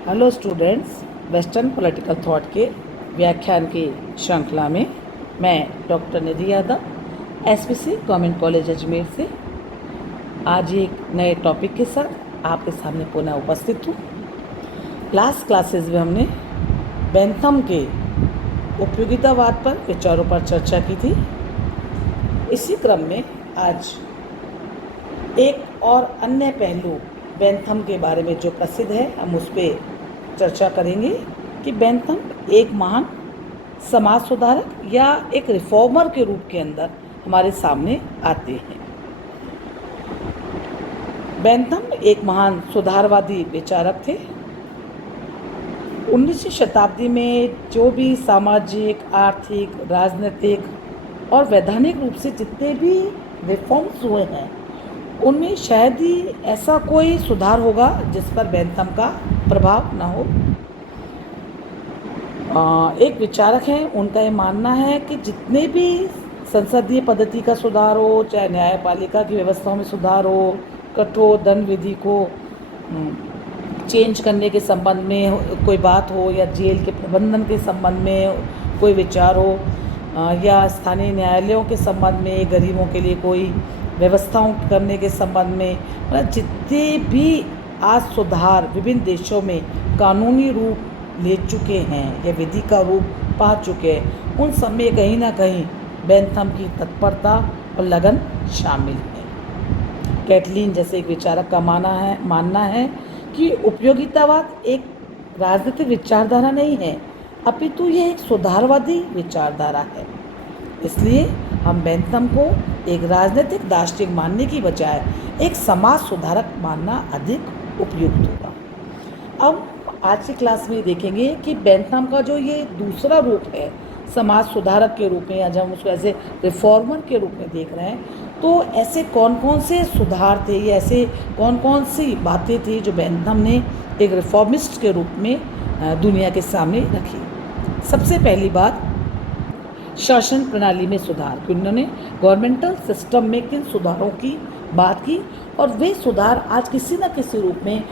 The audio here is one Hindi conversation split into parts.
Hello students, western political thought के व्याख्यान की श्रृंखला में मैं doctor Nidhi Yadav SPC government college Ajmer से आज एक नए टॉपिक के साथ आपके सामने पुनः उपस्थित हूँ। लास्ट क्लासेस में हमने बेंथम के उपयोगितावाद पर विचारों पर चर्चा की थी। इसी क्रम में आज एक और अन्य पहलू बेंथम के बारे में जो प्रसिद्ध है, हम उस पर चर्चा करेंगे कि बेंथम एक महान समाज सुधारक या एक रिफॉर्मर के रूप के अंदर हमारे सामने आते हैं। बेंथम एक महान सुधारवादी विचारक थे। 19वीं शताब्दी में जो भी सामाजिक, आर्थिक, राजनीतिक और वैधानिक रूप से जितने भी रिफॉर्म्स हुए हैं, उनमें शायद ही ऐसा कोई सुधार होगा जिस पर बेंथम का प्रभाव न हो। एक विचारक हैं, उनका ये मानना है कि जितने भी संसदीय पद्धति का सुधार हो, चाहे न्यायपालिका की व्यवस्थाओं में सुधार हो, कठोर दंड विधि को चेंज करने के संबंध में कोई बात हो, या जेल के प्रबंधन के संबंध में कोई विचार हो, या स्थानीय न्यायालयों के संबंध में गरीबों के लिए कोई व्यवस्थाओं करने के संबंध में, मतलब जितने भी आज सुधार विभिन्न देशों में कानूनी रूप ले चुके हैं या विधि का रूप पा चुके हैं, उन सब में कहीं ना कहीं बेंथम की तत्परता और लगन शामिल है। कैटलीन जैसे एक विचारक का मानना है कि उपयोगितावाद एक राजनीतिक विचारधारा नहीं है, अपितु यह एक सुधारवादी विचारधारा है। इसलिए हम बेंथम को एक राजनीतिक दार्शनिक मानने की बजाय एक समाज सुधारक मानना अधिक उपयुक्त होगा। अब आज की क्लास में देखेंगे कि बेंथम का जो ये दूसरा रूप है, समाज सुधारक के रूप में, या जब हम उसको ऐसे रिफॉर्मर के रूप में देख रहे हैं, तो ऐसे कौन कौन से सुधार थे या ऐसे कौन कौन सी बातें थी जो बेंथम ने एक रिफॉर्मिस्ट के रूप में दुनिया के सामने रखी। सबसे पहली बात, शासन प्रणाली में सुधार कि उन्होंने गवर्नमेंटल सिस्टम में किन सुधारों की बात की, और वे सुधार आज किसी न किसी रूप में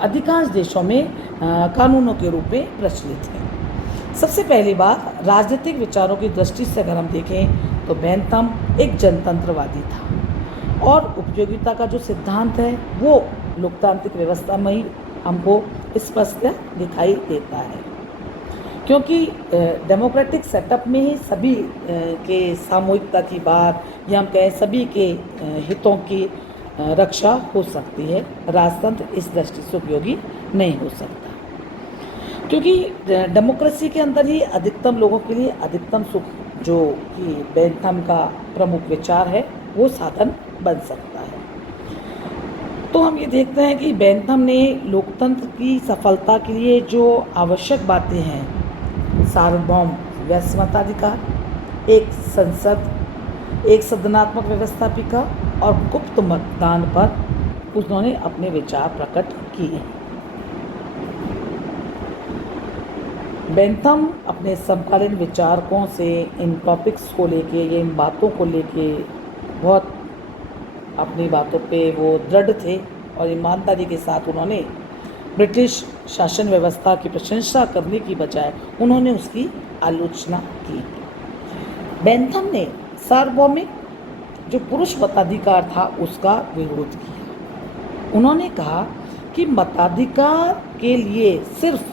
अधिकांश देशों में कानूनों के रूप में प्रचलित हैं। सबसे पहली बात, राजनीतिक विचारों की दृष्टि से अगर हम देखें तो बेंथम एक जनतंत्रवादी था, और उपयोगिता का जो सिद्धांत है वो लोकतांत्रिक व्यवस्था में ही हमको स्पष्ट दिखाई देता है, क्योंकि डेमोक्रेटिक सेटअप में ही सभी के सामूहिकता की बात, या हम कहें सभी के हितों की रक्षा हो सकती है। राजतंत्र इस दृष्टि से उपयोगी नहीं हो सकता, क्योंकि डेमोक्रेसी के अंदर ही अधिकतम लोगों के लिए अधिकतम सुख, जो कि बेंथम का प्रमुख विचार है, वो साधन बन सकता है। तो हम ये देखते हैं कि बेंथम ने लोकतंत्र की सफलता के लिए जो आवश्यक बातें हैं, सार्वभौम वैश्वमताधिकार, एक संसद, एक सदनात्मक व्यवस्थापिका और गुप्त मतदान पर उन्होंने अपने विचार प्रकट किए। बेंथम अपने समकालीन विचारकों से इन टॉपिक्स को लेके या इन बातों को लेके बहुत अपनी बातों पे वो दृढ़ थे, और ईमानदारी के साथ उन्होंने ब्रिटिश शासन व्यवस्था की प्रशंसा करने की बजाय उन्होंने उसकी आलोचना की। बेंथम ने सार्वभौमिक जो पुरुष मताधिकार था उसका विरोध किया। उन्होंने कहा कि मताधिकार के लिए सिर्फ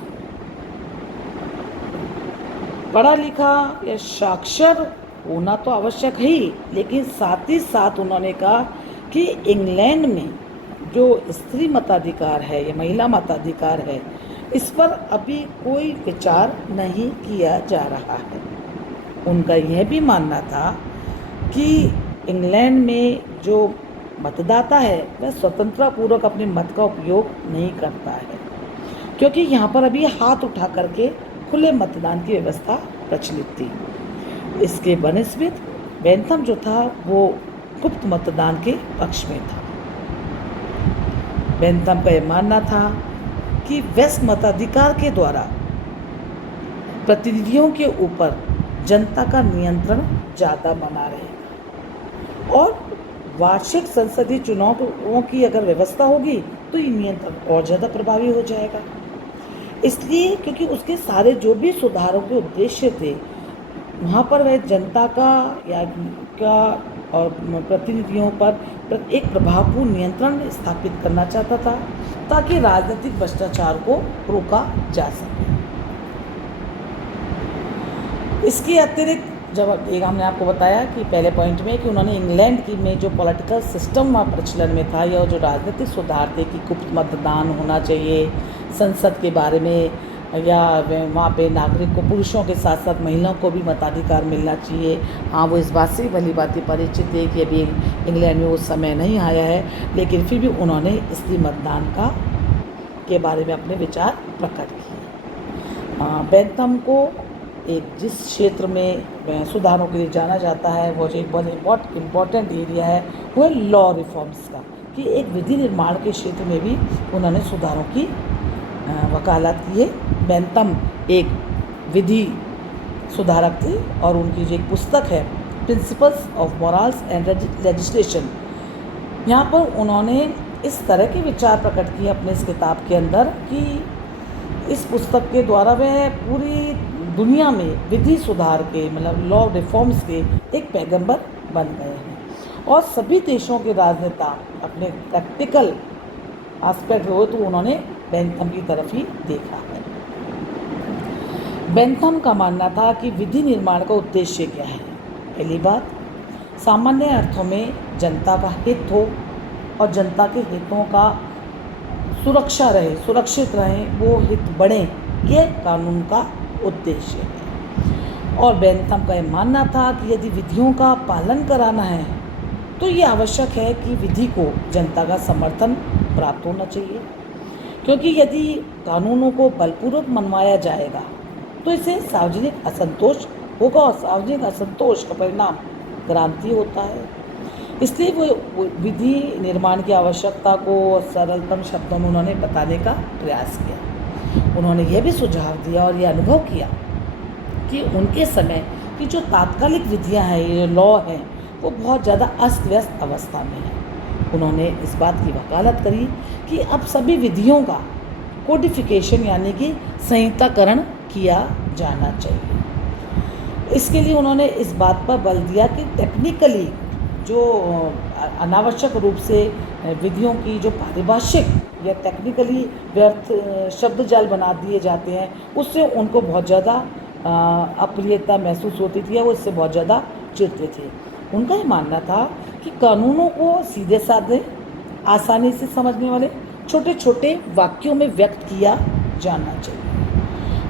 पढ़ा लिखा या साक्षर होना तो आवश्यक है ही, लेकिन साथ ही साथ उन्होंने कहा कि इंग्लैंड में जो स्त्री मताधिकार है या महिला मताधिकार है, इस पर अभी कोई विचार नहीं किया जा रहा है। उनका यह भी मानना था कि इंग्लैंड में जो मतदाता है वह स्वतंत्रतापूर्वक अपने मत का उपयोग नहीं करता है, क्योंकि यहाँ पर अभी हाथ उठा करके खुले मतदान की व्यवस्था प्रचलित थी। इसके बनस्बत बेंथम जो था वो गुप्त मतदान के पक्ष में था। बेंथम का यह मानना था कि वैश्व मताधिकार के द्वारा प्रतिनिधियों के ऊपर जनता का नियंत्रण ज़्यादा बना रहेगा, और वार्षिक संसदीय चुनावों की अगर व्यवस्था होगी तो ये नियंत्रण और ज़्यादा प्रभावी हो जाएगा। इसलिए क्योंकि उसके सारे जो भी सुधारों के उद्देश्य थे, वहाँ पर वह जनता का या का और प्रतिनिधियों पर एक प्रभावपूर्ण नियंत्रण स्थापित करना चाहता था, ताकि राजनीतिक भ्रष्टाचार को रोका जा सके। इसके अतिरिक्त जब एक हमने आपको बताया कि पहले पॉइंट में कि उन्होंने इंग्लैंड की में जो पॉलिटिकल सिस्टम वहाँ प्रचलन में था, या जो राजनीतिक सुधार थे कि गुप्त मतदान होना चाहिए संसद के बारे में, या वहाँ पे नागरिक को पुरुषों के साथ साथ महिलाओं को भी मताधिकार मिलना चाहिए। हाँ, वो इस बात से भली भांति परिचित है कि अभी इंग्लैंड में उस समय नहीं आया है, लेकिन फिर भी उन्होंने इसलिए मतदान के बारे में अपने विचार प्रकट किए। बेंथम को एक जिस क्षेत्र में सुधारों के लिए जाना जाता है, वो जो एक बहुत इम्पॉर्टेंट एरिया है, वो है लॉ रिफॉर्म्स का, कि एक विधि निर्माण के क्षेत्र में भी उन्होंने सुधारों की वकालत की है। बेंथम एक विधि सुधारक थे और उनकी जो एक पुस्तक है principles of morals and legislation, यहाँ पर उन्होंने इस तरह के विचार प्रकट किए अपने इस किताब के अंदर कि इस पुस्तक के द्वारा वह पूरी दुनिया में विधि सुधार के मतलब लॉ रिफॉर्म्स के एक पैगंबर बन गए हैं, और सभी देशों के राजनेता अपने प्रैक्टिकल एस्पेक्ट हो तो उन्होंने बेंथम की तरफ ही देखा है। बेंथम का मानना था कि विधि निर्माण का उद्देश्य क्या है। पहली बात, सामान्य अर्थों में जनता का हित हो और जनता के हितों का सुरक्षित रहे, वो हित बढ़े, ये कानून का उद्देश्य है। और बेंथम का यह मानना था कि यदि विधियों का पालन कराना है तो ये आवश्यक है कि विधि को जनता का समर्थन प्राप्त होना चाहिए, क्योंकि यदि कानूनों को बलपूर्वक मनवाया जाएगा तो इससे सार्वजनिक असंतोष होगा, और सार्वजनिक असंतोष का परिणाम क्रांति होता है। इसलिए वो विधि निर्माण की आवश्यकता को सरलतम शब्दों में उन्होंने बताने का प्रयास किया। उन्होंने यह भी सुझाव दिया और यह अनुभव किया कि उनके समय की जो तात्कालिक विधियां हैं, ये लॉ हैं, वो बहुत ज़्यादा अस्त व्यस्त अवस्था में है। उन्होंने इस बात की वकालत करी कि अब सभी विधियों का कोडिफिकेशन यानी कि संहिताकरण किया जाना चाहिए। इसके लिए उन्होंने इस बात पर बल दिया कि टेक्निकली जो अनावश्यक रूप से विधियों की जो पारिभाषिक या टेक्निकली व्यर्थ शब्द जाल बना दिए जाते हैं, उससे उनको बहुत ज़्यादा अप्रियता महसूस होती थी, या वो इससे बहुत ज़्यादा चिढ़ते थे। उनका ये मानना था कि कानूनों को सीधे साधे, आसानी से समझने वाले छोटे छोटे वाक्यों में व्यक्त किया जाना चाहिए,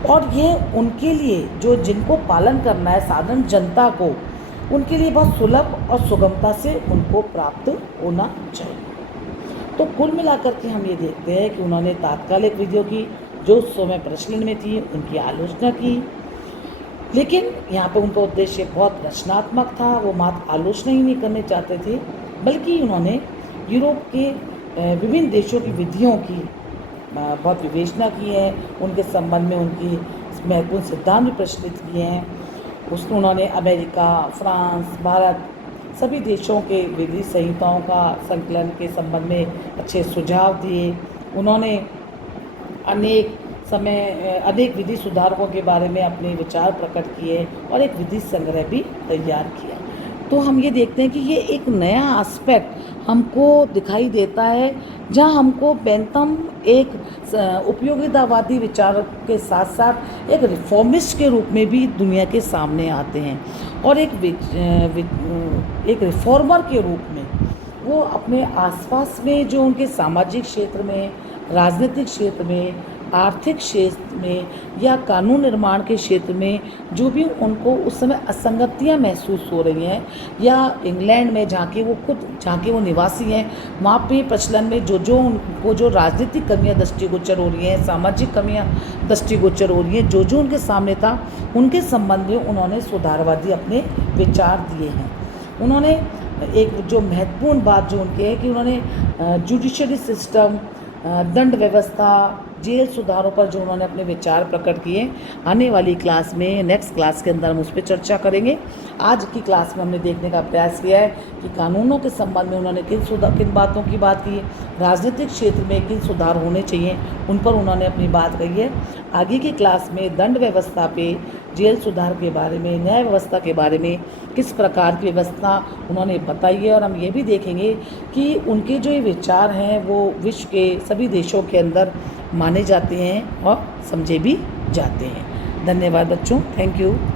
और ये उनके लिए जो जिनको पालन करना है साधारण जनता को, उनके लिए बहुत सुलभ और सुगमता से उनको प्राप्त होना चाहिए। तो कुल मिलाकर के हम ये देखते हैं कि उन्होंने तात्कालिक विधियों की जो उस समय प्रचलन में थी उनकी आलोचना की, लेकिन यहाँ पर उनका उद्देश्य बहुत रचनात्मक था। वो मात्र आलोचना ही नहीं करने चाहते थे, बल्कि उन्होंने यूरोप के विभिन्न देशों की विधियों की बहुत विवेचना की है, उनके संबंध में उनकी महत्वपूर्ण सिद्धांत भी प्रचलित किए हैं। उसमें उन्होंने अमेरिका, फ्रांस, भारत सभी देशों के विधि संहिताओं का संकलन के संबंध में अच्छे सुझाव दिए। उन्होंने अनेक विधि सुधारकों के बारे में अपने विचार प्रकट किए और एक विधि संग्रह भी तैयार किया। तो हम ये देखते हैं कि ये एक नया एस्पेक्ट हमको दिखाई देता है, जहाँ हमको बेंथम एक उपयोगितावादी विचार के साथ साथ एक रिफॉर्मिस्ट के रूप में भी दुनिया के सामने आते हैं, और एक रिफॉर्मर के रूप में वो अपने आसपास में जो उनके सामाजिक क्षेत्र में, राजनीतिक क्षेत्र में, आर्थिक क्षेत्र में या कानून निर्माण के क्षेत्र में जो भी उनको उस समय असंगतियां महसूस हो रही हैं, या इंग्लैंड में जहाँ के वो निवासी हैं, वहाँ पे प्रचलन में जो उनको जो राजनीतिक कमियां दृष्टिगोचर हो रही हैं, सामाजिक कमियां दृष्टिगोचर हो रही हैं, जो उनके सामने था, उनके संबंध में उन्होंने सुधारवादी अपने विचार दिए हैं। उन्होंने एक जो महत्वपूर्ण बात जो उनकी है कि उन्होंने जुडिशरी सिस्टम दंड व्यवस्था, जेल सुधारों पर जो उन्होंने अपने विचार प्रकट किए, आने वाली क्लास में, नेक्स्ट क्लास के अंदर हम उस पर चर्चा करेंगे। आज की क्लास में हमने देखने का प्रयास किया है कि कानूनों के संबंध में उन्होंने किन बातों की बात की है, राजनीतिक क्षेत्र में किन सुधार होने चाहिए, उन पर उन्होंने अपनी बात कही है। आगे की क्लास में दंड व्यवस्था पे, जेल सुधार के बारे में, न्याय व्यवस्था के बारे में किस प्रकार की व्यवस्था उन्होंने बताई है, और हम ये भी देखेंगे कि उनके जो ये विचार हैं वो विश्व के सभी देशों के अंदर माने जाते हैं और समझे भी जाते हैं। धन्यवाद बच्चों, थैंक यू।